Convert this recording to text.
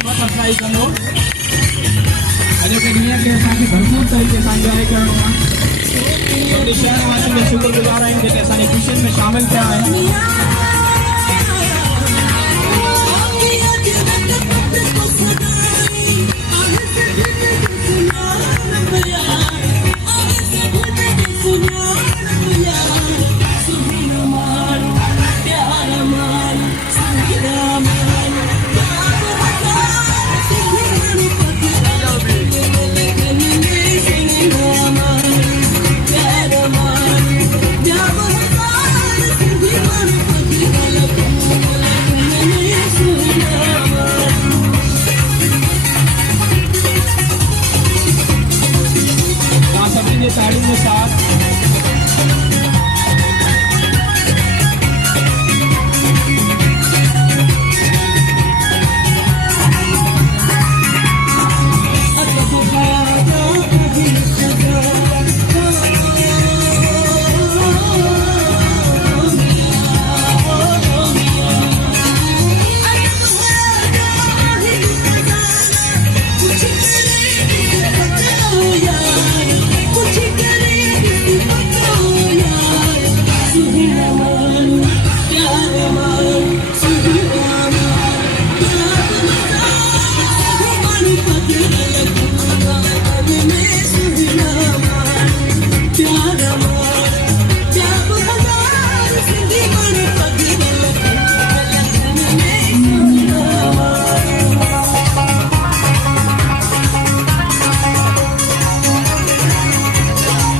हिम्मत अफजाई कंदो अॼु के ॾींहं खे असांखे भरपूर तरीक़े सां इंजॉय करिणो आहे। शहर वासियुनि जो शुक्रगुज़ार आहियूं जेके असांजी ख़ुशियुनि में शामिल थिया आहिनि। ताड़ी में साथ Yaar,